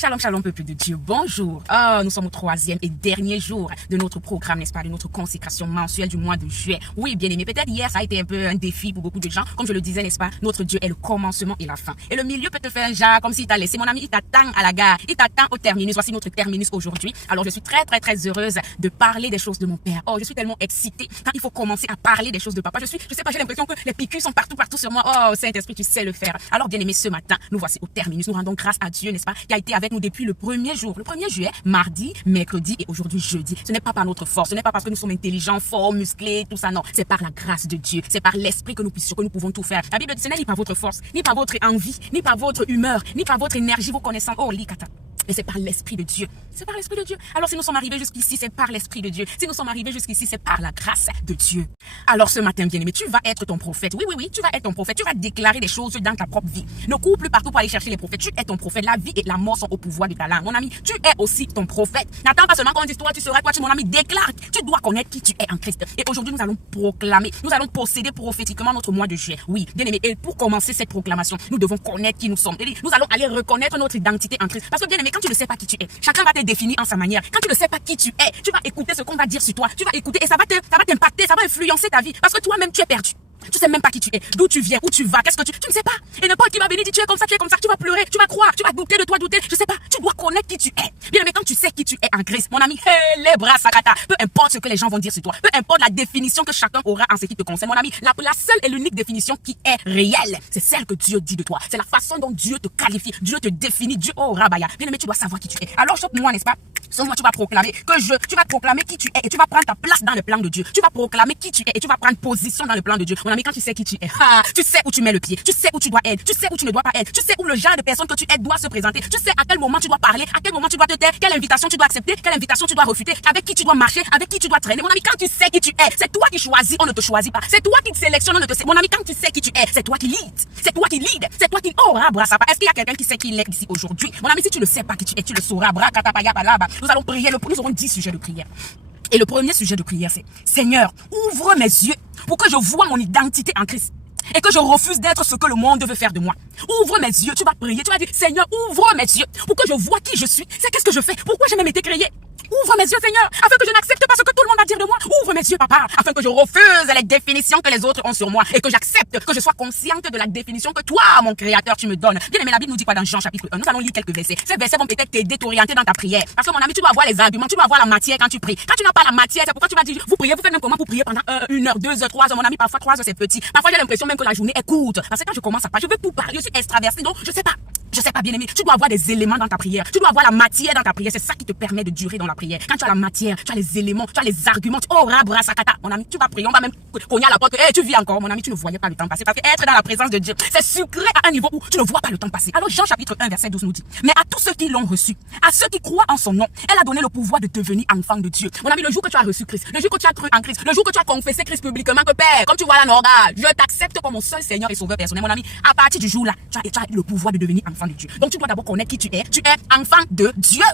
Shalom, shalom, peuple de Dieu. Bonjour. Oh, nous sommes au 3e et dernier jour de notre programme, n'est-ce pas, de notre consécration mensuelle du mois de juillet. Oui, bien aimé. Peut-être hier, ça a été un peu un défi pour beaucoup de gens. Comme je le disais, n'est-ce pas, notre Dieu est le commencement et la fin. Et le milieu peut te faire un genre comme s'il t'a laissé. Mon ami, il t'attend à la gare. Il t'attend au terminus. Voici notre terminus aujourd'hui. Alors, je suis très heureuse de parler des choses de mon Père. Oh, je suis tellement excitée quand il faut commencer à parler des choses de Papa. Je sais pas, j'ai l'impression que les piqûres sont partout sur moi. Oh, Saint-Esprit, tu sais le faire. Alors, bien aimé, ce matin, nous voici au terminus. Nous rendons grâce à Dieu, n'est-ce pas, qui a été avec nous depuis le premier jour, le 1er juillet, mardi, mercredi et aujourd'hui jeudi. Ce n'est pas par notre force, ce n'est pas parce que nous sommes intelligents, forts, musclés, tout ça, non. C'est par la grâce de Dieu, c'est par l'esprit que nous pouvons tout faire. La Bible dit, ce n'est ni par votre force, ni par votre envie, ni par votre humeur, ni par votre énergie, vos connaissances. Oh, likata. Mais c'est par l'Esprit de Dieu. C'est par l'Esprit de Dieu. Alors si nous sommes arrivés jusqu'ici, c'est par l'Esprit de Dieu. Si nous sommes arrivés jusqu'ici, c'est par la grâce de Dieu. Alors ce matin, bien-aimé, tu vas être ton prophète. Oui, tu vas être ton prophète. Tu vas déclarer des choses dans ta propre vie. Ne cours plus partout pour aller chercher les prophètes. Tu es ton prophète. La vie et la mort sont au pouvoir de ta langue. Mon ami, tu es aussi ton prophète. N'attends pas seulement qu'on dise toi, tu seras quoi, mon ami. Déclare. Tu dois connaître qui tu es en Christ. Et aujourd'hui, nous allons proclamer. Nous allons posséder prophétiquement notre mois de juillet. Oui, bien-aimé. Et pour commencer cette proclamation, nous devons connaître qui nous sommes. Nous allons aller reconnaître notre identité en Christ. Parce que bien-aimé, quand tu ne sais pas qui tu es, chacun va te définir en sa manière. Quand tu ne sais pas qui tu es, tu vas écouter ce qu'on va dire sur toi. Tu vas écouter et ça va t'impacter, ça va influencer ta vie. Parce que toi-même, tu es perdu. Tu sais même pas qui tu es, d'où tu viens, où tu vas, qu'est-ce que tu ne sais pas. Et n'importe qui va venir dire tu es comme ça, tu vas pleurer, tu vas croire, tu vas douter de toi, je sais pas. Tu dois connaître qui tu es. Bien, mais quand tu sais qui tu es en Christ, mon ami, les bras sakata, peu importe ce que les gens vont dire sur toi, peu importe la définition que chacun aura en ce qui te concerne, mon ami, la seule et l'unique définition qui est réelle, c'est celle que Dieu dit de toi. C'est la façon dont Dieu te qualifie, Dieu te définit, Dieu, oh rabaya. Bien, mais tu dois savoir qui tu es. Alors, chope-moi, n'est-ce pas? Moi, tu vas proclamer tu vas proclamer qui tu es et tu vas prendre ta place dans le plan de Dieu. Tu vas proclamer qui tu es et tu vas prendre position dans le plan de Dieu. Mon ami, quand tu sais qui tu es, tu sais où tu mets le pied, tu sais où tu dois être, tu sais où tu ne dois pas être, tu sais où le genre de personne que tu es doit se présenter, tu sais à quel moment tu dois parler, à quel moment tu dois te taire, quelle invitation tu dois accepter, quelle invitation tu dois refuser, avec qui tu dois marcher, avec qui tu dois traîner. Mon ami, quand tu sais qui tu es, c'est toi qui choisis, on ne te choisit pas. C'est toi qui te sélectionne, on ne te sélectionne. Mon ami, quand tu sais qui tu es, c'est toi qui lead. C'est toi qui lead. C'est toi qui brasapa. Est-ce qu'il y a quelqu'un qui sait qui il est ici aujourd'hui? Mon ami, si tu ne sais pas qui tu es, tu le sauras. Nous allons prier. Nous aurons 10 sujets de prière. Et le premier sujet de prière, c'est Seigneur, ouvre mes yeux pour que je voie mon identité en Christ. Et que je refuse d'être ce que le monde veut faire de moi. Ouvre mes yeux, tu vas prier, tu vas dire, Seigneur, ouvre mes yeux pour que je vois qui je suis. C'est qu'est-ce que je fais, pourquoi j'ai même été créé. Ouvre mes yeux, Seigneur, afin que je n'accepte pas ce que tout le monde va dire de moi. Ouvre mes yeux, Papa, afin que je refuse les définitions que les autres ont sur moi et que j'accepte, que je sois consciente de la définition que toi, mon Créateur, tu me donnes. Bien aimé, la Bible nous dit quoi dans Jean chapitre 1? Nous allons lire quelques versets. Ces versets vont peut-être t'aider, t'orienter dans ta prière. Parce que mon ami, tu dois avoir les arguments, tu dois avoir la matière quand tu pries. Quand tu n'as pas la matière, c'est pourquoi tu vas dire, vous priez, vous faites même comment pour prier pendant 1 heure, 2 heures, 3 heures. Mon ami, parfois 3 heures, c'est petit. Parfois, j'ai l'impression même que la journée est courte. Parce que quand je commence à parler, je veux tout parler, je suis extraversée, donc je sais pas, bien aimé. Tu dois avoir des éléments dans ta prière. Tu dois avoir la matière dans ta prière. C'est ça qui te permet de durer dans la prière. Quand tu as la matière, tu as les éléments, tu as les arguments. Mon ami, tu vas prier. On va même cogner à la porte. Tu vis encore. Mon ami, tu ne voyais pas le temps passer. Parce que être dans la présence de Dieu, c'est sucré à un niveau où tu ne vois pas le temps passer. Alors, Jean chapitre 1, verset 12 nous dit, mais à tous ceux qui l'ont reçu, à ceux qui croient en son nom, elle a donné le pouvoir de devenir enfant de Dieu. Mon ami, le jour que tu as reçu Christ, le jour que tu as cru en Christ, le jour que tu as confessé Christ publiquement que Père, comme tu vois là, Norga, je t'accepte comme mon seul Seigneur et Sauveur personnel. Mon ami, à partir du jour là, tu as le pouvoir de devenir enfant de Dieu. Donc, tu dois d'abord connaître qui tu es. Tu es enfant de Dieu.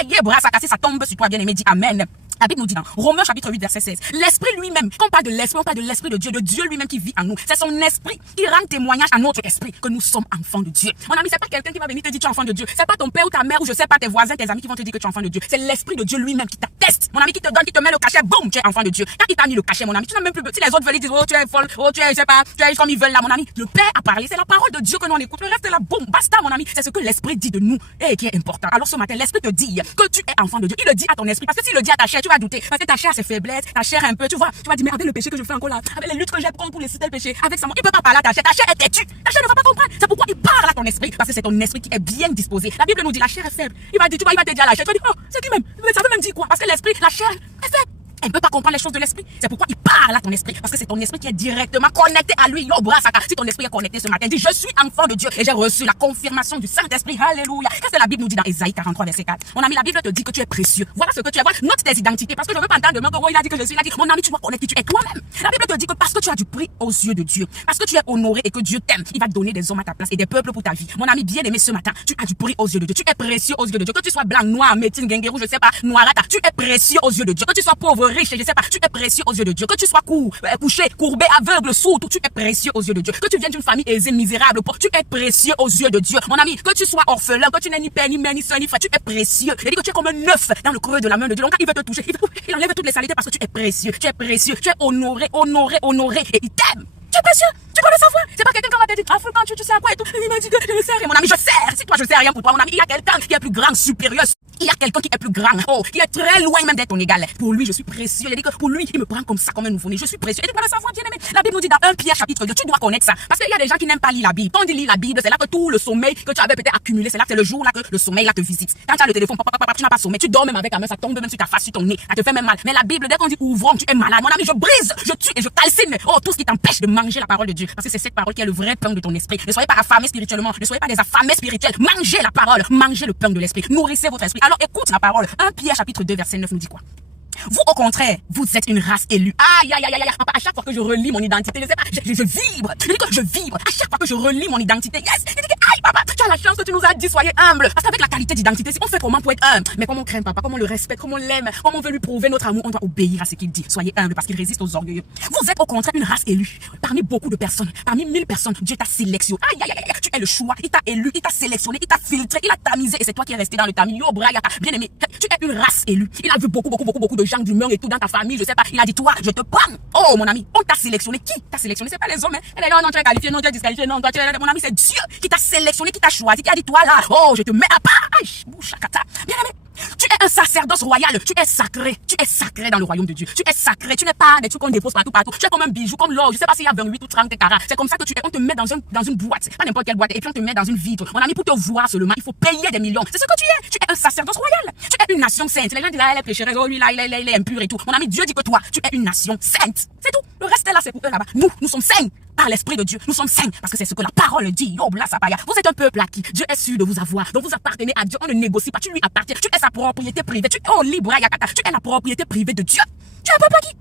Aïe, bras à casser, ça tombe sur toi, bien aimé, dis Amen. La Bible nous dit dans Romains chapitre 8 verset 16, l'esprit lui-même, quand on parle de l'esprit, on parle de l'esprit de Dieu lui-même qui vit en nous. C'est son esprit qui rend témoignage à notre esprit que nous sommes enfants de Dieu. Mon ami, c'est pas quelqu'un qui va venir te dire tu es enfant de Dieu. C'est pas ton père ou ta mère ou je sais pas tes voisins, tes amis qui vont te dire que tu es enfant de Dieu. C'est l'esprit de Dieu lui-même qui t'atteste. Mon ami, qui te donne, qui te met le cachet, boum, tu es enfant de Dieu. Quand il t'a mis le cachet, mon ami, tu n'as même plus, si les autres veulent dire, oh, tu es folle, oh, tu es, je sais pas, tu es comme ils veulent là, mon ami. Le Père a parlé, c'est la parole de Dieu que nous on écoute. Le reste est là, boum, basta, mon ami. C'est ce que l'esprit dit de nous et qui est important. Alors ce matin, l'esprit te dit que tu es enfant de Dieu. Il le dit à ton esprit. Parce que s'il le dit à ta chair, tu vas douter. Parce que ta chair, c'est faiblesse, ta chair un peu, tu vois. Tu vas dire, mais avec le péché que je fais encore là, avec les luttes que j'ai contre pour les cités le péché, avec ça, il peut pas parler à ta chair est têtue. Ta chair ne va pas comprendre. C'est pourquoi il parle à ton esprit. Parce que c'est ton esprit qui est bien disposé. La Bible nous dit, la chair est faible. Il va te dire à la chair, tu vas dire, oh, c'est qui même? Mais ça veut même dire quoi? Parce que l'esprit, la chair est faible. Elle ne peut pas comprendre les choses de l'esprit. C'est pourquoi il parle à ton esprit. Parce que c'est ton esprit qui est directement connecté à lui. Si ton esprit est connecté ce matin, dis, je suis enfant de Dieu et j'ai reçu la confirmation du Saint-Esprit. Alléluia. Qu'est-ce que la Bible nous dit dans Ésaïe 43, verset 4? Mon ami, la Bible te dit que tu es précieux. Voilà ce que tu es. Voilà, note tes identités. Parce que je veux pas entendre demain que, oh, il a dit que je suis. Il a dit, mon ami, tu dois connaître qui tu es toi-même. La Bible te dit que parce que tu as du prix aux yeux de Dieu, parce que tu es honoré et que Dieu t'aime, il va te donner des hommes à ta place et des peuples pour ta vie. Mon ami, bien aimé ce matin, tu as du prix aux yeux de Dieu. Tu es précieux aux yeux de Dieu. Que tu sois blanc, noir, métine, guinguerou, je sais pas, noirata, tu es précieux aux yeux de Dieu. Que tu sois pauvre, riche, je sais pas, tu es précieux aux yeux de Dieu. Que tu sois couché, courbé, aveugle, sourd, tu es précieux aux yeux de Dieu. Que tu viennes d'une famille aisée, misérable, tu es précieux aux yeux de Dieu. Mon ami, que tu sois orphelin, que tu n'aies ni père, ni mère, ni soeur, ni frère, tu es précieux. Il dit que tu es comme un œuf dans le creux de la main de Dieu. Donc il veut te toucher, il enlève toutes les saletés parce que tu es précieux, tu es honoré, et il t'aime. Tu es précieux, tu dois le savoir. C'est pas quelqu'un qui va te dire, ah, quand tu sais à quoi et tout. Il m'a dit que je ne sais rien. Mon ami, je sers. Si toi, je sais rien pour toi, mon ami, il y a quelqu'un qui est plus grand, supérieur. Il y a quelqu'un qui est plus grand, qui est très loin même d'être ton égal. Pour lui, je suis précieux. Il a dit que pour lui, il me prend comme ça, comme un nouveau-né. Je suis précieux. Et tu dois le savoir, bien aimé. La Bible nous dit dans 1 Pierre chapitre 2, tu dois connaître ça. Parce qu'il y a des gens qui n'aiment pas lire la Bible. Quand on dit lire la Bible, c'est là que tout le sommeil que tu avais peut-être accumulé, c'est là que c'est le jour là que le sommeil là te visite. Quand tu as le téléphone, tu n'as pas sommeil, tu dors même avec la main, ça tombe même sur ta face, sur ton nez, ça te fait même mal. Mais la Bible, dès qu'on dit ouvrons, tu es malade. Mon ami, je brise, je tue et je calcine. Oh, tout ce qui t'empêche de manger la parole de Dieu. Parce que c'est cette parole qui est le vrai pain de ton esprit. Ne soyez pas affamés spirituellement, ne soyez pas des affamés spirituels. Mangez la parole, mangez le pain de l'esprit. Nourrissez votre esprit. Alors écoute la parole. 1 Pierre chapitre 2 verset 9 nous dit quoi? Vous, au contraire, vous êtes une race élue. Aïe, aïe, aïe, aïe, papa, à chaque fois que je relis mon identité, je sais pas, je vibre. Je dis que je vibre. À chaque fois que je relis mon identité, yes, je dis que, aïe, papa, tu as la chance que tu nous as dit, soyez humble. Parce qu'avec la qualité d'identité, on fait comment pour être humble? Mais comme on craint papa, comme on le respecte, comme on l'aime, comme on veut lui prouver notre amour, on doit obéir à ce qu'il dit. Soyez humble parce qu'il résiste aux orgueilleux. Vous êtes au contraire une race élue. Parmi beaucoup de personnes, parmi 1000 personnes, Dieu t'a sélectionné. Aïe, aïe, aïe, tu es le choix. Il t'a élu, il t'a sélectionné, il t'a filtré, il a tamisé et c'est toi qui es resté dans le tamis. Yo, Brayaka, bien aimé, tu es une race élue. Il a vu beaucoup de gens d'humeur et tout dans ta famille, je sais pas. Il a dit, toi, je te prends. Oh, mon ami, on t'a sélectionné. Qui t'a sélectionné? C'est pas les hommes, hein. Et les gens, non, tu es qualifié, non, tu es disqualifié, non, toi, tu es, mon ami, c'est Dieu qui t'a sélectionné, qui t'a choisi, qui a dit, toi, là, oh, je te mets à part. Aïe, bouche à kata. Bien aimé. Tu es un sacerdoce royal, tu es sacré dans le royaume de Dieu. Tu es sacré, tu n'es pas des trucs qu'on dépose partout. Tu es comme un bijou, comme l'or, je sais pas s'il y a 28 ou 30 carats. C'est comme ça que tu es, on te met dans une boîte, pas n'importe quelle boîte, et puis on te met dans une vitre. Mon ami, pour te voir seulement, il faut payer des millions. C'est ce que tu es un sacerdoce royal. Tu es une nation sainte. Les gens disent, ah, elle est pécheresse, oh, lui, là, il est impur et tout. Mon ami, Dieu dit que toi, tu es une nation sainte. C'est tout. Le reste est là, c'est pour eux là-bas. Nous sommes saints. Par l'Esprit de Dieu, nous sommes saints parce que c'est ce que la parole dit. Yo, bla, sapaya. Vous êtes un peuple acquis. Dieu est sûr de vous avoir. Donc vous appartenez à Dieu. On ne négocie pas. Tu lui appartiens. Tu es sa propriété privée. Oh, libre, yakata. Tu es la propriété privée de Dieu. Tu es un peuple acquis.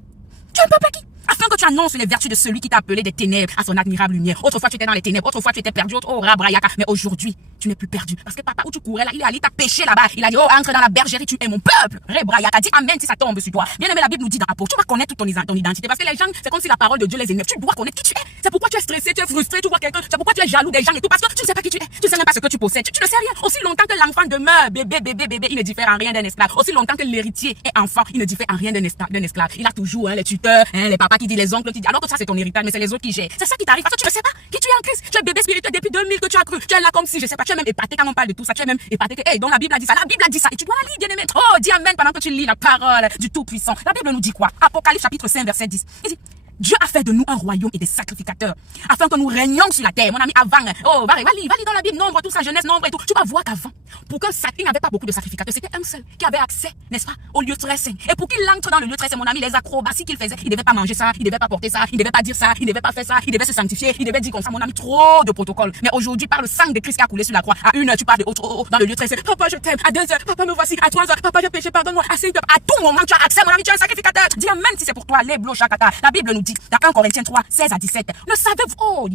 Tu es un peuple acquis. Afin que tu annonces les vertus de celui qui t'a appelé des ténèbres à son admirable lumière. Autrefois, tu étais dans les ténèbres. Autrefois, tu étais perdu. Oh, rabrayaka. Mais aujourd'hui, tu n'es plus perdu. Parce que papa, où tu courais là, il est allé, t'as péché là-bas. Il a dit, oh, entre dans la bergerie, tu es mon peuple. Rebrayaka. Dis amen si ça tombe sur toi. Bien aimé, la Bible nous dit dans Apôtre, tu vas connaître ton identité. Parce que les gens, c'est comme si la parole de Dieu les énerve. Tu dois connaître qui tu es. C'est pourquoi tu es stressé, tu es frustré, tu vois quelqu'un. C'est pourquoi tu es jaloux des gens et tout. Parce que tu ne sais pas qui tu es. Tu ne sais même pas ce que tu possèdes. Tu ne sais rien. Aussi longtemps que l'enfant demeure bébé, il ne diffère en rien d'un esclave. Aussi longtemps que l'héritier est enfant, il ne diffère en rien d'un esclave. Il a toujours, les tuteurs, les papas qui disent, les oncles qui disent, alors que ça c'est ton héritage, mais c'est les autres qui gèrent. C'est ça qui t'arrive parce que tu ne sais pas qui tu es en Christ. Tu es bébé spirituel depuis 2000 que tu as cru. Tu es là comme si, je sais pas, tu es même épaté quand on parle de tout ça. Tu es même épaté que, hey, donc la Bible a dit ça. La Bible a dit ça. Et tu dois la lire, bien aimé. Oh, dis amen pendant que tu lis la parole du Tout-Puissant. La Bible nous dit quoi? Apocalypse chapitre 5 verset 10. Il dit, Dieu a fait de nous un royaume et des sacrificateurs, afin que nous régnions sur la terre. Mon ami, avant, oh, va lire dans la Bible, nombre, tout ça, Genèse, nombre et tout. Tu vas voir qu'avant, pour qu'un sacrificateur, il n'avait pas beaucoup de sacrificateurs, c'était un seul qui avait accès, n'est-ce pas, au lieu très saint. Et pour qu'il entre dans le lieu très saint, mon ami, les acrobaties qu'il faisait, il devait pas manger ça, il devait pas porter ça, il devait pas dire ça, il devait pas faire ça, il devait se sanctifier, il devait dire comme ça, mon ami, trop de protocoles. Mais aujourd'hui, par le sang de Christ qui a coulé sur la croix, à 1 heure, tu parles dans le lieu très saint. Papa, je t'aime. À 2 heures, papa, me voici. À 3 heures, papa, j'ai péché, pardonne-moi. À 5 heures, à tout moment, tu as accès, mon ami, tu es un sacrificateur. Dis amen si c'est pour toi, les blochakata. La Bible nous dit, dans 1 Corinthiens 3, 16 à 17. Ne savez-vous, oh,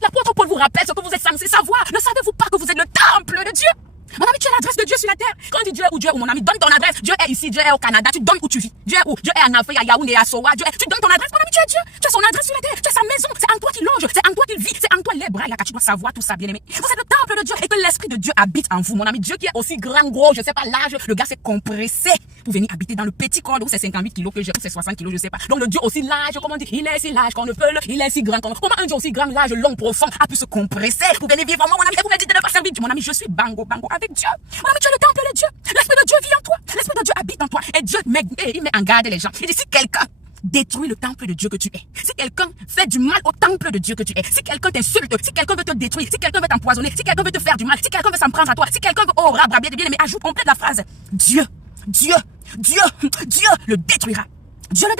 l'apôtre Paul vous rappelle ce que vous êtes censé savoir. Ne savez-vous pas que vous êtes le temple de Dieu? Mon ami, tu es l'adresse de Dieu sur la terre. Quand on dit Dieu ou mon ami, donne ton adresse. Dieu est ici, Dieu est au Canada, tu donnes où tu vis. Dieu est où? Dieu est en Afrique, à Yaoundé, à Sowa. Tu donnes ton adresse, mon ami, tu es Dieu. Tu as son adresse sur la terre. Tu as sa maison. C'est en toi qu'il loge. C'est en toi qu'il vit. C'est en toi les bras. Tu dois savoir tout ça, bien aimé. Vous êtes le temple de Dieu et que l'esprit de Dieu habite en vous, mon ami. Dieu qui est aussi grand, gros, je sais pas, l'âge. Le gars s'est compressé pour venir habiter dans le petit corps où c'est 58 kilos que j'ai, ou c'est 60 kilos, je sais pas. Donc le Dieu aussi large, comment on dit, il est si large qu'on ne peut le, il est si grand qu'on comment un Dieu aussi grand, large, long, profond a pu se compresser pour venir vivre en moi, mon ami. Et vous me dites de ne pas servir Dieu, mon ami. Je suis bango avec Dieu. Mon ami, tu es le temple de Dieu. L'esprit de Dieu vit en toi. L'esprit de Dieu habite en toi. Et Dieu il met en garde les gens. Il dit, si quelqu'un détruit le temple de Dieu que tu es, si quelqu'un fait du mal au temple de Dieu que tu es, si quelqu'un t'insulte, si quelqu'un veut te détruire, si quelqu'un veut t'empoisonner, si quelqu'un veut te faire du mal, si quelqu'un veut s'en prendre à toi, si quelqu'un veut, oh, bien aimé, ajoute, complète la phrase. Dieu le détruira. Dieu le détruira. Dieu le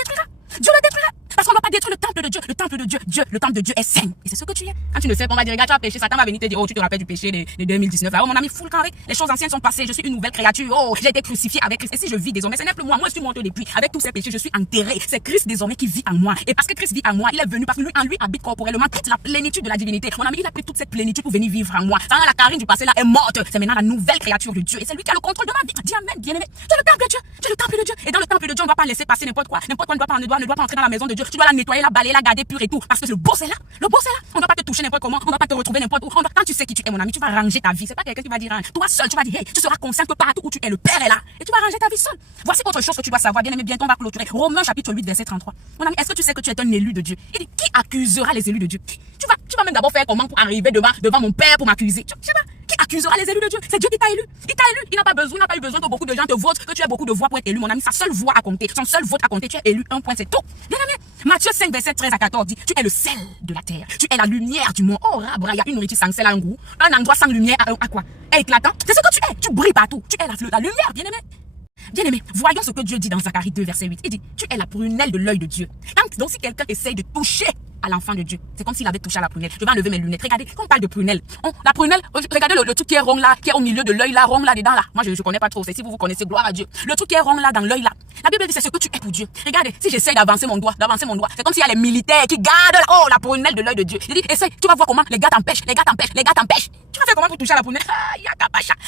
détruira. Parce qu'on ne doit pas détruire le temple de Dieu. Le temple de Dieu, le temple de Dieu est saint. Et c'est ce que tu es. Quand tu ne sais pas, on va dire, regarde, tu as péché, Satan va venir te dire, oh, tu te rappelles du péché de 2019. Oh, mon ami, full carré. Les choses anciennes sont passées. Je suis une nouvelle créature. Oh, j'ai été crucifié avec Christ. Et si je vis désormais, ce n'est plus moi. Moi, je suis monté depuis. Avec tous ces péchés, je suis enterré. C'est Christ désormais qui vit en moi. Et parce que Christ vit en moi, il est venu parce que lui, en lui habite corporellement toute la plénitude de la divinité. Mon ami, il a pris toute cette plénitude pour venir vivre en moi. Ça, la Karine du passé là est morte. C'est maintenant la nouvelle créature de Dieu. Et c'est lui qui a le contrôle de ma vie. Dis amen, bien aimé. Tu es le temple de Dieu. Tu es le temple de Dieu. Et dans le temple de Dieu, on ne doit pas laisser passer n'importe quoi. N'importe quoi ne doit pas entrer dans la maison de Dieu. Tu dois la nettoyer, la balayer, la garder pure et tout. Parce que le beau c'est là. Le beau c'est là. On ne doit pas te toucher n'importe comment. On ne doit pas te retrouver n'importe où. Quand tu sais qui tu es, mon ami, tu vas ranger ta vie. C'est pas quelqu'un qui va dire, hein. Toi seul, tu vas dire, hey, tu seras conscient que partout où tu es, le Père est là. Et tu vas ranger ta vie seul. Voici autre chose que tu dois savoir. Bien aimé, bientôt on va clôturer. Romains chapitre 8, verset 33. Mon ami, est-ce que tu sais que tu es un élu de Dieu? Il dit, qui accusera les élus de Dieu? Tu vas même d'abord faire comment pour arriver devant mon Père pour m'accuser? Tu sais pas? Qui accusera les élus de Dieu? C'est Dieu qui t'a élu. Il t'a élu. Il n'a pas eu besoin que beaucoup de gens te votent, que tu aies beaucoup de voix pour être élu. Mon ami, sa seule voix à compter, son seul vote à compter, tu es élu. Un point, c'est tout. Bien aimé. Matthieu 5, verset 13 à 14 dit, tu es le sel de la terre. Tu es la lumière du monde. Oh, Rabra, il y a une nourriture sans sel à un goût. Un endroit sans lumière à quoi? Éclatant. C'est ce que tu es. Tu brilles partout. Tu es la lumière, bien aimé. Bien aimé, voyons ce que Dieu dit dans Zacharie 2, verset 8. Il dit, tu es la prunelle de l'œil de Dieu. Donc si quelqu'un essaye de toucher à l'enfant de Dieu, c'est comme s'il avait touché à la prunelle. Je vais enlever mes lunettes. Regardez, quand on parle de prunelle, la prunelle, regardez le truc qui est rond là, qui est au milieu de l'œil là, rond là, dedans là. Moi, je connais pas trop. C'est si vous connaissez, gloire à Dieu. Le truc qui est rond là, dans l'œil là. La Bible dit, c'est ce que tu es pour Dieu. Regardez, si j'essaye d'avancer mon doigt, c'est comme s'il y a les militaires qui gardent la prunelle de l'œil de Dieu. Il dit, essaye, tu vas voir comment les gars t'empêchent. Tu vas faire comment pour toucher à la prunelle?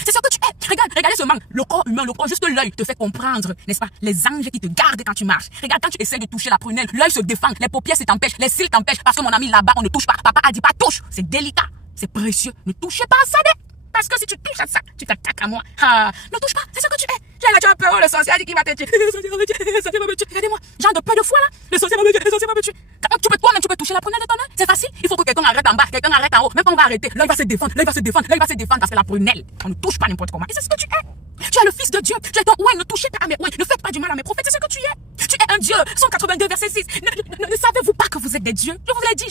C'est ce que tu es. Regardez seulement le corps humain, juste l'œil te fait comprendre, n'est-ce pas? Les anges qui te gardent quand tu marches. Regarde, quand tu essaies de toucher la prunelle, l'œil se défend, les paupières t'empêchent, les cils t'empêchent, parce que mon ami là-bas, on ne touche pas. Papa a dit pas touche. C'est délicat, c'est précieux. Ne touchez pas à ça, parce que si tu touches à ça, tu t'attaques à moi. Ne touche pas, c'est ce que tu es. Tu as peur, le sorcier a dit qu'il va te tuer. Le sorcier va me tuer. Regardez-moi, genre de peu de fois là. Le sorcier va me tuer. Toi-même, tu peux toucher la prunelle de ton œil. C'est facile. Il faut que quelqu'un arrête en bas, quelqu'un arrête en haut. Même quand on va arrêter, l'œil va se défendre. Parce que la prunelle, on ne touche pas n'importe comment. Et c'est ce que tu es. Tu es le fils de Dieu. Tu es ton ouin. Ne touchez pas à mes ouins. Ne faites pas du mal à mes prophètes. C'est ce que tu es. Tu es un Dieu. 182 verset 6. Ne savez-vous pas que vous êtes des dieux? Je vous l'ai dit.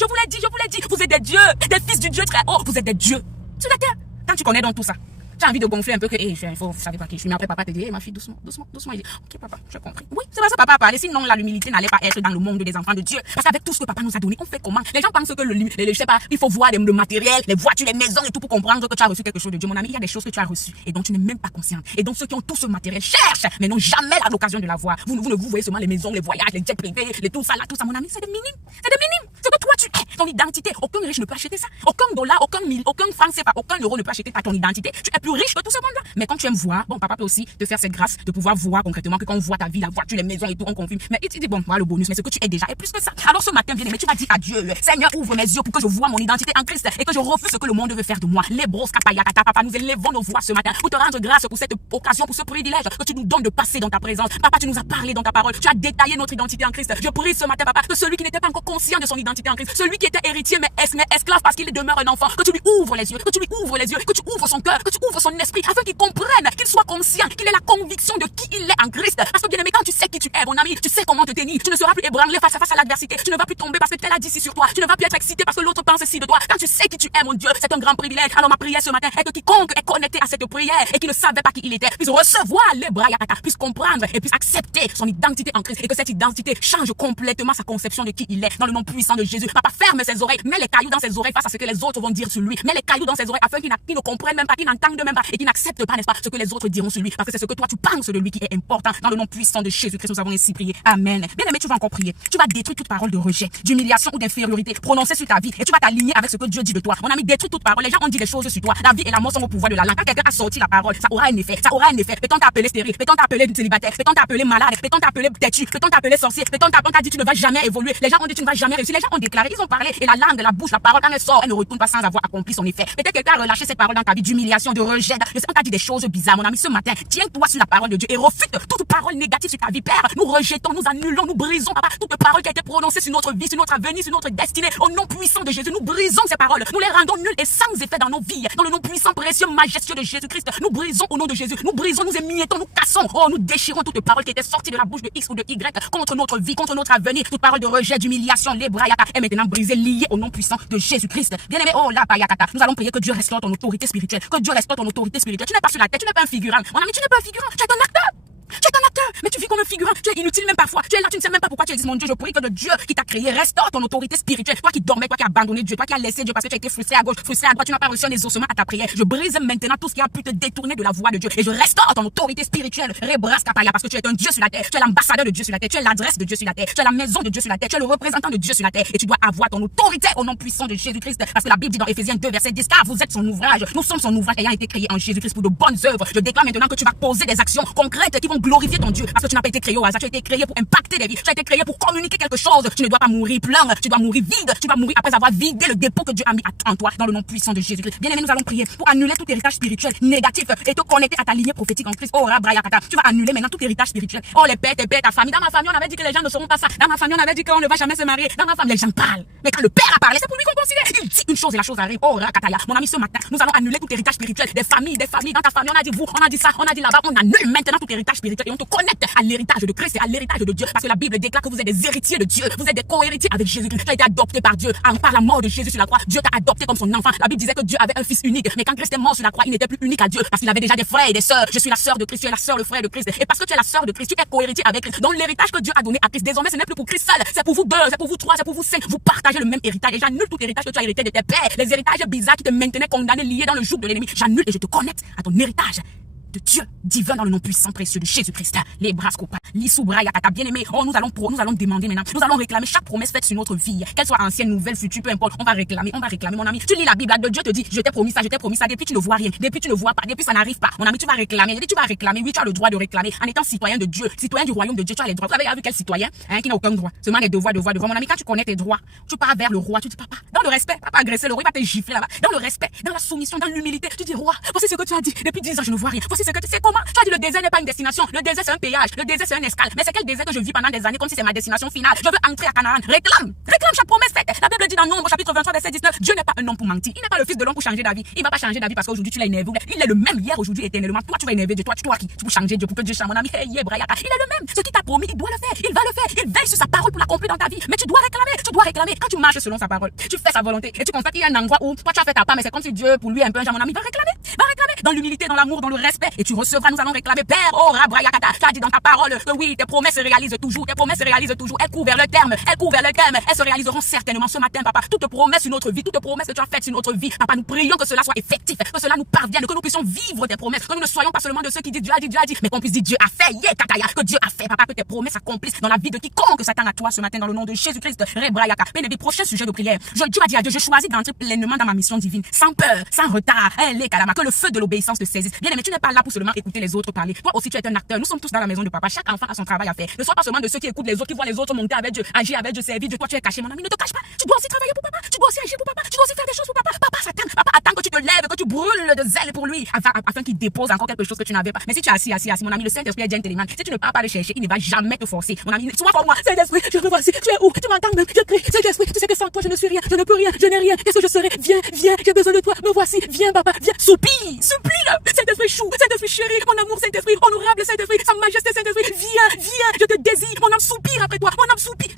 Vous êtes des dieux. Des fils du Dieu très haut. Vous êtes des dieux. Sur la terre. Quand tu connais donc tout ça, tu as envie de gonfler un peu que, vous savez pas qui je suis. Mais après, papa te dit, ma fille, doucement. Il dit, ok, papa, j'ai compris. Oui, c'est pas ça, papa a parlé. Sinon, l'humilité n'allait pas être dans le monde des enfants de Dieu. Parce qu'avec tout ce que papa nous a donné, on fait comment? Les gens pensent que je sais pas, il faut voir le matériel, les voitures, les maisons et tout pour comprendre que tu as reçu quelque chose de Dieu. Mon ami, il y a des choses que tu as reçues et dont tu n'es même pas conscient. Et donc, ceux qui ont tout ce matériel cherchent, mais n'ont jamais l'occasion de l'avoir. Vous voyez seulement les maisons, les voyages, les jets privés, tout ça, mon ami, c'est des minimes. C'est que toi, tu es ton identité. Aucun riche ne peut acheter ça. Aucun dollar, aucun franc CFA, aucun euro ne peut acheter ton identité. Tu es plus riche que tout ce monde-là. Mais quand tu aimes voir, bon, papa peut aussi te faire cette grâce de pouvoir voir concrètement que quand on voit ta vie, la voiture, les maisons et tout, on confirme. Mais il te dit, bon, voilà le bonus, mais ce que tu es déjà est plus que ça. Alors ce matin, bien aimé, tu vas dire à Dieu, Seigneur, ouvre mes yeux pour que je vois mon identité en Christ et que je refuse ce que le monde veut faire de moi. Les brosses kapayakata, papa, nous élevons nos voix ce matin pour te rendre grâce pour cette occasion, pour ce privilège que tu nous donnes de passer dans ta présence. Papa, tu nous as parlé dans ta parole. Tu as détaillé notre identité en Christ. Je prie ce matin, papa, que celui qui n'était pas encore conscient de son identité en Christ, celui qui était héritier mais esclave parce qu'il demeure un enfant, que tu lui ouvres les yeux, que tu ouvres son cœur, que tu ouvres son esprit afin qu'il comprenne, qu'il soit conscient, qu'il ait la conviction de qui il est en Christ. Parce que bien aimé, quand tu sais qui tu es, mon ami, tu sais comment te tenir. Tu ne seras plus ébranlé face à l'adversité. Tu ne vas plus tomber parce que tel a dit si sur toi. Tu ne vas plus être excité parce que l'autre pense si de toi. Quand tu sais qui tu es, mon Dieu, c'est un grand privilège. Alors ma prière ce matin est que quiconque est connecté à cette prière et qui ne savait pas qui il était puisse recevoir les bras, puisse comprendre et puisse accepter son identité en Christ et que cette identité change complètement sa conception de qui il est dans le nom puissant de Jésus. Papa, ferme ses oreilles, mets les cailloux dans ses oreilles face à ce que les autres vont dire sur lui. Mets les cailloux dans ses oreilles afin qu'il ne comprenne même pas, qu'il n'entende même pas et qu'il n'accepte pas, n'est-ce pas, ce que les autres diront sur lui parce que c'est ce que toi tu penses de lui qui est important. Dans le nom puissant de Jésus-Christ, nous avons ainsi prié. Amen. Bien aimé, tu vas encore prier. Tu vas détruire toute parole de rejet, d'humiliation ou d'infériorité prononcée sur ta vie et tu vas t'aligner avec ce que Dieu dit de toi. Mon ami, détruis toute parole. Les gens ont dit des choses sur toi. La vie et la mort sont au pouvoir de la langue. Quand quelqu'un a sorti la parole, ça aura un effet. Peut-on t'appeler stérile, peut-on t'appeler célibataire, peut-on t'appeler malade, peut-on t'appeler têtu, peut-on t'appeler sorcier, peut-on t'a dit tu ne vas jamais évoluer. Les gens ont dit tu ne vas jamais réussir. Les gens ont déclaré, ils ont parlé et la langue, la bouche, la parole, quand elle sort, elle ne retourne pas sans avoir accompli son effet. Peut-être quelqu'un a relâché cette parole dans ta vie d'humiliation, de rejet. On t'a dit des choses bizarres. Mon ami, ce matin, tiens-toi sur la parole de Dieu et refute toute parole négative sur ta vie. Père, nous rejetons, nous annulons, nous brisons, papa, toute parole qui a été prononcée sur notre vie, sur notre avenir, sur notre destinée. Au nom puissant de Jésus, nous brisons ces paroles. Nous les rendons nulles et sans effet dans nos vies. Dans le nom puissant, précieux, majestueux de Jésus-Christ, nous brisons au nom de Jésus. Nous brisons, nous émiettons, nous cassons. Oh, nous déchirons toute parole qui était sortie de la bouche de X ou de Y contre notre vie, contre notre avenir. Toute parole de rejet, d'humiliation, les bras est maintenant brisée, liée au nom puissant de Jésus-Christ. Bien aimé, oh là, nous allons prier que Dieu restaure ton autorité spirituelle. Que Dieu restaure ton autorité spirituelle. Tu n'es pas sur la tête, tu n'es pas un figurant. Mon ami, tu n'es pas un figurant, tu es un acteur. Tu es un acteur, mais tu vis comme un figurant. Tu es inutile même parfois. Tu es là, tu ne sais même pas pourquoi tu existes, mon Dieu. Je prie que le Dieu qui t'a créé restaure ton autorité spirituelle. Toi qui dormais, toi qui as abandonné Dieu, toi qui as laissé Dieu parce que tu as été frustré à gauche, frustré à droite, tu n'as pas reçu un exaucement à ta prière. Je brise maintenant tout ce qui a pu te détourner de la voie de Dieu et je restaure ton autorité spirituelle. Rebraskapaya, parce que tu es un Dieu sur la terre. Tu es l'ambassadeur de Dieu sur la terre. Tu es l'adresse de Dieu sur la terre. Tu es la maison de Dieu sur la terre. Tu es le représentant de Dieu sur la terre et tu dois avoir ton autorité au nom puissant de Jésus-Christ. Parce que la Bible dit dans Éphésiens 2 verset 10, car vous êtes son ouvrage. Nous sommes son ouvrage ayant été créé en Jésus-Christ pour de bonnes œuvres. Je déclare maintenant que tu vas poser des actions concrètes qui vont glorifier ton Dieu. Parce que tu n'as pas été créé au hasard. Tu as été créé pour impacter des vies. Tu as été créé pour communiquer quelque chose. Tu ne dois pas mourir plein. Tu dois mourir vide. Tu vas mourir après avoir vidé le dépôt que Dieu a mis en toi dans le nom puissant de Jésus-Christ. Bien aimé, nous allons prier pour annuler tout héritage spirituel négatif et te connecter à ta lignée prophétique en Christ. Oh, Rabrayakata. Tu vas annuler maintenant tout héritage spirituel. Oh, les pères, tes pères, ta famille. Dans ma famille, on avait dit que les gens ne seront pas ça. Dans ma famille, on avait dit qu'on ne va jamais se marier. Dans ma famille, les gens parlent. Mais quand le père a parlé, c'est pour lui qu'on considère. Il dit une chose et la chose arrive. Oh, Rakataya. Mon ami, ce matin, nous allons annuler tout héritage spirituel des familles. Dans ta famille, on a dit vous, on a dit ça, on a dit là-bas. On annule maintenant tout héritage spirituel et on te connecte à l'héritage de Christ et à l'héritage de Dieu. Parce que la Bible déclare que vous êtes des héritiers de Dieu. Vous êtes des co-héritiers avec Jésus-Christ. Tu as été adopté par Dieu. Par la mort de Jésus sur la croix, Dieu t'a adopté comme son enfant. La Bible disait que Dieu avait un fils unique. Mais quand Christ est mort sur la croix, il n'était plus unique à Dieu. Parce qu'il avait déjà des frères et des sœurs. Je suis la sœur de Christ, tu es la sœur, le frère de Christ. Et parce que tu es la sœur de Christ, tu es co-héritier avec Christ. Donc l'héritage que Dieu a donné à Christ, désormais, ce n'est plus pour Christ seul. C'est pour vous deux, c'est pour vous trois, c'est pour vous cinq. Vous partagez le même héritage. Et j'annule tout héritage que tu as hérité de tes pères. Les héritages bizarres qui te maintenaient condamné, lié dans le joug de l'ennemi. J'annule et je te connecte à ton héritage de Dieu divin dans le nom puissant précieux de Jésus-Christ. Les bras copa, l'isoubrayakata, bien aimé. Oh, nous allons demander maintenant. Nous allons réclamer chaque promesse faite sur notre vie. Qu'elle soit ancienne, nouvelle, future, peu importe. On va réclamer, mon ami. Tu lis la Bible, là, Dieu te dit, je t'ai promis ça. Depuis tu ne vois rien. Depuis tu ne vois pas. Depuis ça n'arrive pas. Mon ami, tu vas réclamer. Tu vas réclamer. Oui, tu as le droit de réclamer. En étant citoyen de Dieu, citoyen du royaume de Dieu, tu as les droits. Vous avez vu quel citoyen, qui n'a aucun droit. Seulement les devoirs. Mon ami, quand tu connais tes droits, tu pars vers le roi. Tu dis, papa, dans le respect, papa agresser le roi, il va te gifler là-bas. Dans le respect, dans la soumission, dans l'humilité, tu dis, roi, voici ce que tu as dit. Depuis 10 ans, je ne vois rien. Voici ce que tu sais comment. Tu as dit, le désert n'est pas une destination. Le désert, c'est un péage. Le désert, c'est un escale. Mais c'est quel désert que je vis pendant des années comme si c'est ma destination finale. Je veux entrer à Canaan. Réclame chaque promesse faite. La Bible dit dans Nombre, chapitre 23, verset 19, Dieu n'est pas un homme pour mentir. Il n'est pas le fils de l'homme pour changer d'avis. Il va pas changer d'avis parce qu'aujourd'hui tu l'as énervé. Il est le même hier, aujourd'hui, éternellement. Toi, tu vas énerver Dieu. Toi, qui tu peux changer Dieu pour que Dieu change. Mon ami, hey, Brayaka. Il est le même. Ce qu'il t'a promis, il doit le faire. Il va le faire. Il veille sur sa parole pour l'accomplir dans ta vie. Mais tu dois réclamer. Quand tu marches selon sa parole, tu fais sa volonté et tu constates qu'il y a un endroit où toi tu as fait ta part, mais c'est comme si Dieu, pour lui, un peu, genre, mon ami, va réclamer. Dans l'humilité, dans l'amour, dans le respect. Et tu recevras, nous allons réclamer, Père, oh, Rabrayakata. Tu as dit dans ta parole que oui, tes promesses se réalisent toujours. Elles courent vers le terme. Elles se réaliseront certainement ce matin, papa. Toute promesse sur notre vie, toute promesse que tu as faite sur notre vie, papa, nous prions que cela soit effectif, que cela nous parvienne, que nous puissions vivre tes promesses, que nous ne soyons pas seulement de ceux qui disent Dieu a dit, mais qu'on puisse dire Dieu a fait, que Dieu a fait, papa, que tes promesses accomplissent dans la vie de quiconque s'attend à toi ce matin dans le nom de Jésus-Christ. Rebrayaka. Bien-aimé, prochain sujet de prière. Dieu va dire à Dieu, je choisis d'entrer pleinement dans ma mission divine, sans peur, sans retard, que le feu de l'obéissance te saisisse. Bien-aimé, tu n'es pas là pour seulement écouter les autres parler. Toi aussi, tu es un acteur. Nous sommes tous dans la maison de papa. Chaque enfant a son travail à faire. Ne sois pas seulement de ceux qui écoutent les autres, qui voient les autres monter avec Dieu, agir avec Dieu, servir Dieu. Toi, tu es caché, mon ami. Ne te cache pas. Tu dois aussi travailler pour papa. Tu dois aussi agir pour papa. Tu dois aussi faire des choses pour papa. Papa s'attend. Papa attend que tu te lèves, que tu brûles de zèle pour lui, afin qu'il dépose encore quelque chose que tu n'avais pas. Mais si tu es assis, mon ami, le Saint-Esprit est gentleman. Si tu ne pars pas le chercher, il ne va jamais te forcer. Mon ami, sois pour moi. Saint-Esprit, je me voici. Tu es où? Tu m'entends même. Je crie. Saint-Esprit, tu sais que sans toi, je ne suis rien. Je ne peux rien. Je n'ai rien. Qu'est-ce que je serai? Viens. J'ai besoin de toi. Me voici. Viens, papa. Viens. Supplie-le. Saint-Esprit chou. Saint-Esprit chéri. Mon amour, Saint-Esprit. Honorable Saint-Esprit. Sa majesté, Saint-Esprit. Viens. Je te désire. Mon âme soupire après toi. Mon âme soupire.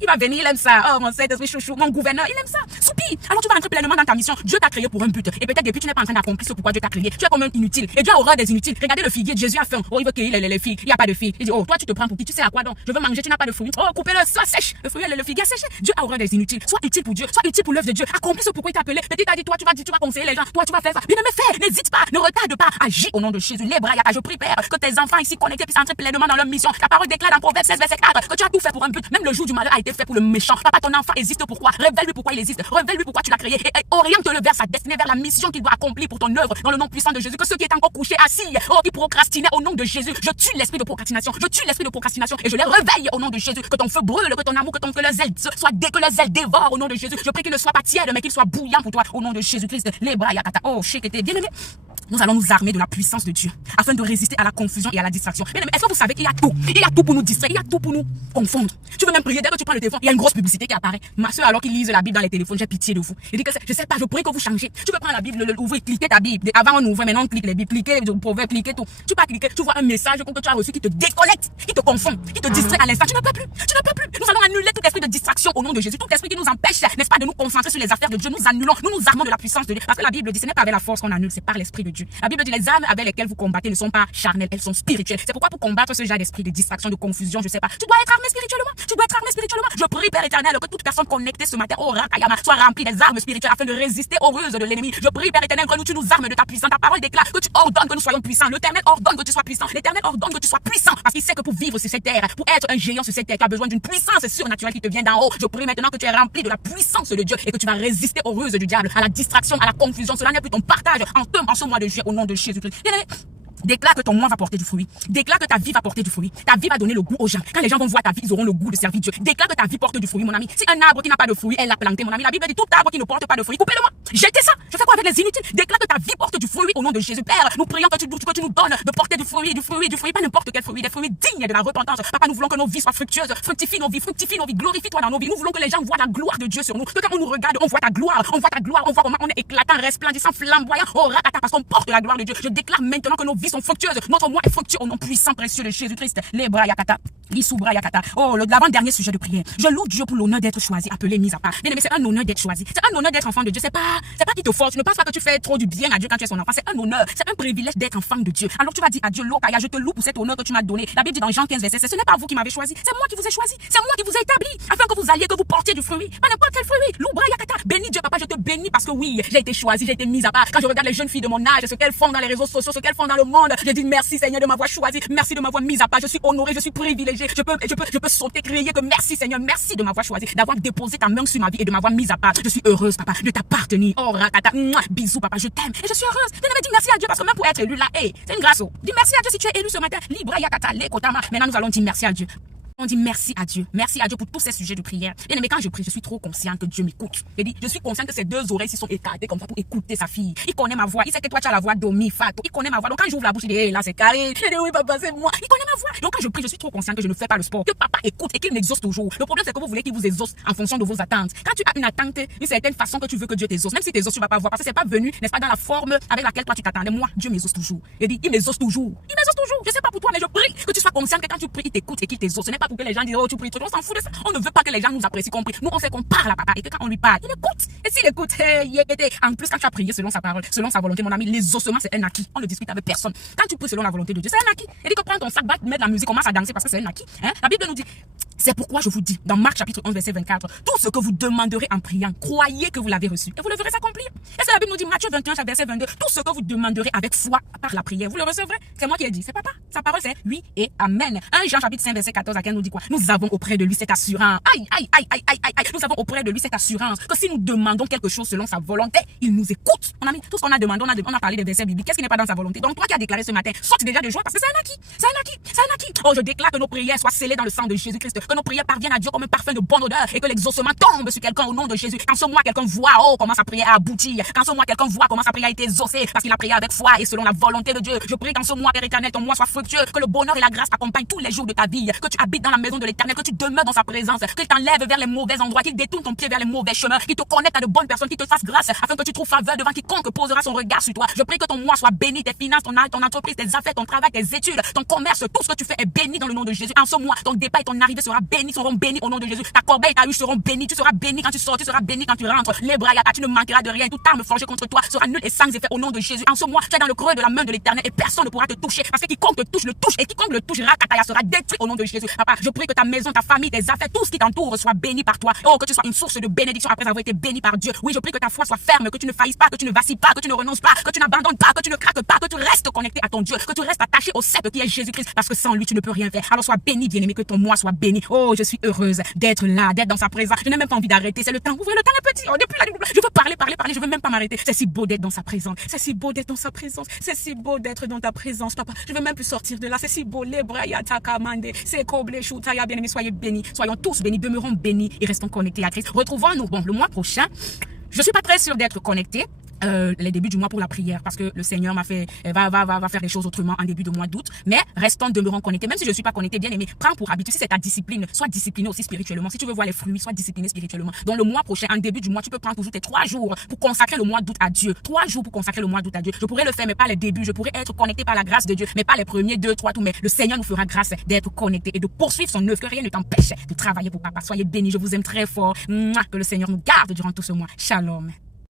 Il va venir, il aime ça. Oh, mon Saint-Esprit chouchou. Mon gouverneur, il aime ça. Soupire. Alors tu vas entrer pleinement dans ta mission. Dieu t'a créé pour un but. Et peut-être depuis tu n'es pas en train d'accomplir ce pourquoi Dieu t'a créé. Tu es comme un inutile. Et Dieu a horreur des inutiles. Regardez le figuier. Jésus a faim. Oh, il veut cueillir les figues. Il n'y a pas de figues. Il dit, oh, toi tu te prends pour qui? Tu sais à quoi donc? Je veux manger, tu n'as pas de fruits. Oh, coupez-le, soit sèche. Le fruit, le figuier est séché. Dieu a horreur des inutiles. Sois utile pour Dieu. Sois utile pour l'œuvre de Dieu. Accomplis ce pourquoi il t'a appelé. Petit t'a dit, toi tu vas conseiller les gens. Toi tu vas faire ça. Bien aimé, fais. N'hésite pas. Ne retarde pas. Agis au nom de Jésus. Les bras, je prie, Père, que tes enfants ici connectés puissent entrer pleinement dans leur mission. Ta parole déclare dans Proverbe 16, verset 4 que tu as tout fait pour un but. Même le jour du malheur a été fait pour le méchant. Papa, ton enfant existe pourquoi? Révèle-lui pourquoi il existe. Révèle-lui pourquoi tu l'as créé. Et oriente-le vers sa destinée, vers la mission qu'il doit accomplir pour ton œuvre dans le nom puissant de Jésus. Que ceux qui étaient encore couchés, assis, qui procrastinaient au nom de Jésus, je tue l'esprit de procrastination. Et je les réveille au nom de Jésus. Que ton feu brûle, que ton amour, que le zèle soit que le zèle dévore au nom de Jésus. Je prie qu'il ne soit pas tiède, mais qu'il soit bouillant pour toi au nom de Jésus-Christ. Les bras, yakata. Oh, était bien aimé. Nous allons nous armer de la puissance de Dieu afin de résister à la confusion et à la distraction. Bien aimé, est-ce que vous savez qu'il y a tout? Il y a tout pour nous distraire, il y a tout pour nous confondre. Tu veux même prier, dès que tu prends le téléphone, il y a une grosse publicité qui apparaît. Ma soeur, alors qu'ils lisent la Bible dans les téléphones, j'ai pitié de vous. Il dit que je sais pas, je prie que vous changez. Tu peux prendre la Bible, ouvrir, cliquer ta Bible. Avant on ouvrait, maintenant on clique les Bibles, cliquer le proverbe, cliquer tout. Tu peux cliquer, tu vois un message que tu as reçu qui te déconnecte, qui te confond, qui te distrait à l'instant. Tu ne peux plus. Nous allons annuler tout esprit de distraction au nom de Jésus, tout esprit qui nous empêche, n'est-ce pas, de nous concentrer sur les affaires de Dieu. Nous annulons, nous nous armons de la puissance de Dieu. Parce que la Bible dit, ce n'est pas avec la force qu'on annule, c'est par l'esprit de Dieu. Dieu. La Bible dit les armes avec lesquelles vous combattez ne sont pas charnelles, elles sont spirituelles. C'est pourquoi pour combattre ce genre d'esprit de distraction, de confusion, je sais pas, tu dois être armé spirituellement. Tu dois être armé spirituellement. Je prie, Père éternel, que toute personne connectée ce matin au Rakayama soit remplie des armes spirituelles afin de résister aux ruses de l'ennemi. Je prie, Père éternel, que tu nous armes de ta puissance. Ta parole déclare que tu ordonnes que nous soyons puissants. L'Éternel ordonne que tu sois puissant. L'Éternel ordonne que tu sois puissant. Parce qu'il sait que pour vivre sur cette terre, pour être un géant sur cette terre, tu as besoin d'une puissance surnaturelle qui te vient d'en haut. Je prie maintenant que tu es rempli de la puissance de Dieu et que tu vas résister aux ruses du diable, à la distraction, à la confusion. Cela n'est plus ton partage en ce mois de juillet au nom de Jésus-Christ. Déclare que ton mois va porter du fruit. Déclare que ta vie va porter du fruit. Ta vie va donner le goût aux gens. Quand les gens vont voir ta vie, ils auront le goût de servir Dieu. Déclare que ta vie porte du fruit, mon ami. Si un arbre qui n'a pas de fruit, elle l'a planté, mon ami. La Bible dit tout arbre qui ne porte pas de fruit, coupez-le-moi. Jetez ça. Je fais quoi avec les inutiles? Déclare que ta vie porte du fruit au nom de Jésus. Père, nous prions que tu nous donnes de porter du fruit, pas n'importe quel fruit, des fruits dignes de la repentance. Papa, nous voulons que nos vies soient fructueuses. Fructifie nos vies, glorifie-toi dans nos vies. Nous voulons que les gens voient la gloire de Dieu sur nous. Que quand on nous regarde, on voit ta gloire, on voit comment on est éclatant, resplendissant, flamboyant. Oh, rakata, parce qu'on porte la gloire de Dieu. Je déclare maintenant que nos vies sont fructueuses. Notre moi est fructueux au nom puissant, précieux de Jésus-Christ. Les bras yakata, l'issoubra yakata. Oh, l'avant-dernier sujet de prière. Je loue Dieu pour l'honneur d'être choisi, appelé, mis à part. Bien aimé, c'est un honneur d'être choisi. C'est un honneur d'être enfant de Dieu. C'est pas qui te force. Ne pense pas que tu fais trop du bien à Dieu quand tu es son enfant. C'est un honneur. C'est un privilège d'être enfant de Dieu. Alors tu vas dire à Dieu, Lokaya, je te loue pour cet honneur que tu m'as donné. La Bible dit dans Jean 15, verset 16, ce n'est pas vous qui m'avez choisi. C'est moi qui vous ai choisi. C'est moi qui vous ai établi. Afin que vous alliez, que vous portiez du fruit. Pas n'importe quel fruit. L'oubra yakata. Bénis Dieu, papa, je te bénis parce que oui, j'ai été choisi, j'ai été mis à part. Quand je regarde les jeunes filles de mon âge, ce qu'elles font dans les réseaux sociaux, ce qu'elles font dans le monde, je dis merci Seigneur de m'avoir choisi. Merci de m'avoir mis à part. Je suis honoré, je suis privilégié. Je peux sauter, crier que merci Seigneur, merci de m'avoir choisi, d'avoir déposé ta main sur ma vie et de m'avoir mis à part. Je suis heureuse, papa, de t'appartenir. Oh, rakata, bisous, papa, je t'aime. Et je suis heureuse. Bien aimé, dis merci à Dieu parce que même pour être élu là, c'est une grâce. Dis merci à Dieu si tu es élu ce matin. Libra yakata, lekotama. Maintenant, nous allons dire merci à Dieu. On dit merci à Dieu pour tous ces sujets de prière. Bien aimé, quand je prie, je suis trop consciente que Dieu m'écoute. Je suis consciente que ces deux oreilles-ci sont écartées comme ça pour écouter sa fille. Il connaît ma voix. Il sait que toi, tu as la voix domi, fato. Il connaît ma voix. Donc quand j'ouvre la bouche, il dit, là, c'est carré. Je dis, oui, papa, c'est moi. Il connaît ma voix. Donc quand je prie, je suis trop consciente que je ne fais pas le sport. Que papa écoute et qu'il m'exauce toujours. Le problème, c'est que vous voulez qu'il vous exauce en fonction de vos attentes. Quand tu as une attente, une certaine façon que tu veux que Dieu t'exauce, même si t'exauce, tu vas pas voir parce que c'est pas venu, n'est-ce pas, dans la forme avec laquelle toi tu t'attendais. Moi, Dieu m'exauce toujours. Il m'exauce toujours. Il m'exauce toujours. Je sais pas pour toi, mais je prie que tu sois consciente que quand tu pries, il t'écoute et qu'il t'exauce. Ce n'est pas pour que les gens disent, oh, tu pries trop. On s'en fout de ça. On ne veut pas que les gens nous apprécient qu'on prie. Nous, on sait qu'on parle à papa et que quand on lui parle, il écoute. Et s'il écoute, en plus, quand tu as prié selon sa parole, selon sa volonté, mon ami, l'exaucement, c'est un acquis. On ne discute avec personne. Quand tu pries selon la volonté de Dieu, c'est un acquis. Il dit que prends ton sac, va mettre la musique, commence à danser parce que c'est un acquis. La Bible nous dit, c'est pourquoi je vous dis, dans Marc chapitre 11, verset 24, tout ce que vous demanderez en priant, croyez que vous l'avez reçu et vous le verrez s'accomplir. Et c'est la Bible nous dit, Matthieu 21, verset 22, tout ce que vous demanderez avec foi par la prière, vous le recevrez. C'est moi qui ai dit, c'est papa. Sa parole, c'est oui et amen. 1 Jean chapitre 5, verset 14 à 15 nous dit quoi? Nous avons auprès de lui cette assurance. Nous avons auprès de lui cette assurance que si nous demandons quelque chose selon sa volonté, il nous écoute. On a mis tout ce qu'on a demandé, on a parlé des versets bibliques. Qu'est-ce qui n'est pas dans sa volonté? Donc toi qui as déclaré ce matin, saute déjà de joie parce que c'est un acquis. C'est un acquis. C'est un acquis. Oh, je déclare que nos prières soient scellées dans le sang de Jésus-Christ, que nos prières parviennent à Dieu comme un parfum de bonne odeur et que l'exaucement tombe sur quelqu'un au nom de Jésus. Quand ce mois, quelqu'un voit, oh, comment sa prière a abouti. Quand ce mois, quelqu'un voit comment sa prière a été exaucée parce qu'il a prié avec foi et selon la volonté de Dieu. Je prie qu'en ce mois, Père éternel, ton mois soit fructueux, que le bonheur et la grâce t'accompagnent tous les jours de ta vie, que tu habites dans la maison de l'Éternel, que tu demeures dans sa présence, qu'il t'enlève vers les mauvais endroits, qu'il détourne ton pied vers les mauvais chemins, qu'il te connecte à de bonnes personnes, qu'il te fasse grâce afin que tu trouves faveur devant quiconque posera son regard sur toi. Je prie que ton mois soit béni, tes finances, ton entreprise, tes affaires, ton travail, tes études, ton commerce, tout ce que tu fais est béni dans le nom de Jésus. En ce mois, ton départ et ton arrivée seront bénis au nom de Jésus. Ta corbeille et ta huche seront bénis. Tu seras béni quand tu sors, tu seras béni quand tu rentres. Les bras, tu ne manqueras de rien. Toute arme forgée contre toi sera nulle et sans effet au nom de Jésus. En ce mois, tu es dans le creux de la main de l'Éternel et personne ne pourra te toucher parce que quiconque te touche, le touche et quiconque le touche, Rakataya sera détruit au nom de Jésus. Papa, je prie que ta maison, ta famille, tes affaires, tout ce qui t'entoure soit béni par toi. Oh, que tu sois une source de bénédiction après avoir été béni par Dieu. Oui, je prie que ta foi soit ferme, que tu ne faillisses pas, que tu ne vacilles pas, que tu ne renonces pas, que tu n'abandonnes pas, que tu ne craques pas, que tu restes connecté à ton Dieu, que tu restes attaché au cèpe qui est Jésus-Christ parce que sans lui, tu ne peux rien faire. Alors sois béni, bien-aimé, que ton mois soit béni. Oh, je suis heureuse d'être là, d'être dans sa présence. Je n'ai même pas envie d'arrêter. C'est le temps. Vous voyez, le temps est petit. On n'est plus là. Je veux parler. Je veux même pas m'arrêter. C'est si beau d'être dans sa présence. C'est si beau d'être dans sa présence. C'est si beau d'être dans ta présence, papa. Je veux même plus sortir de là. C'est si beau. Les bras, yatakamande. C'est koble, choutaya, bien-aimé. Soyez bénis. Soyons tous bénis. Demeurons bénis et restons connectés à Christ. Retrouvons-nous, le mois prochain. Je suis pas très sûre d'être connectée. Les débuts du mois pour la prière parce que le Seigneur va faire les choses autrement en début de mois d'août, mais demeurons connectés. Même si je suis pas connectée, bien aimé, prends pour habitude, si c'est ta discipline, sois discipliné aussi spirituellement. Si tu veux voir les fruits, sois discipliné spirituellement. Donc le mois prochain, en début du mois, tu peux prendre toujours tes 3 jours pour consacrer le mois d'août à Dieu. 3 jours pour consacrer le mois d'août à Dieu. Je pourrais le faire, mais pas les débuts. Je pourrais être connecté par la grâce de Dieu, mais pas les premiers 2, 3, tout. Mais le Seigneur nous fera grâce d'être connecté et de poursuivre son œuvre. Que rien ne t'empêche de travailler pour papa. Soyez bénis. Je vous aime très fort. Que le Seigneur nous garde durant tout ce mois. Shalom.